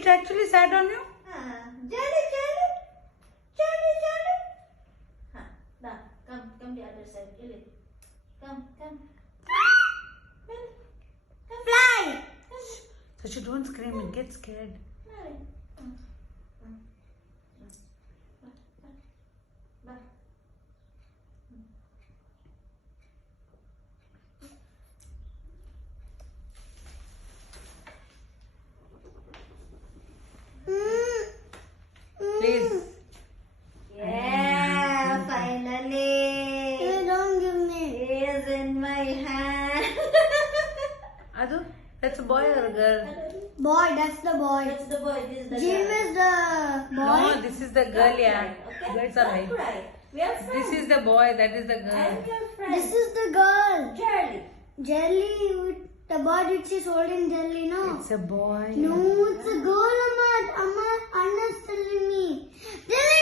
it actually sat on you? Jelly, jelly. Jelly, jelly. Now, come the other side. Lily. Come. Fly. Sacha, don't scream. It gets scared. Please. Yeah, finally. You don't give me. He is in my hand. Adu, that's a boy or a girl? Boy, that's the boy. That's the boy. This is the Jim girl. is the boy. No, this is the girl, yeah. Okay? Girls are Don't right. cry. We are friends. This is the boy, that is the girl. I'm your friend. This is the girl. Jelly. Jelly with the bird which is holding jelly, no? It's a boy. No, it's a girl, Amma. Anna's telling me. Jelly,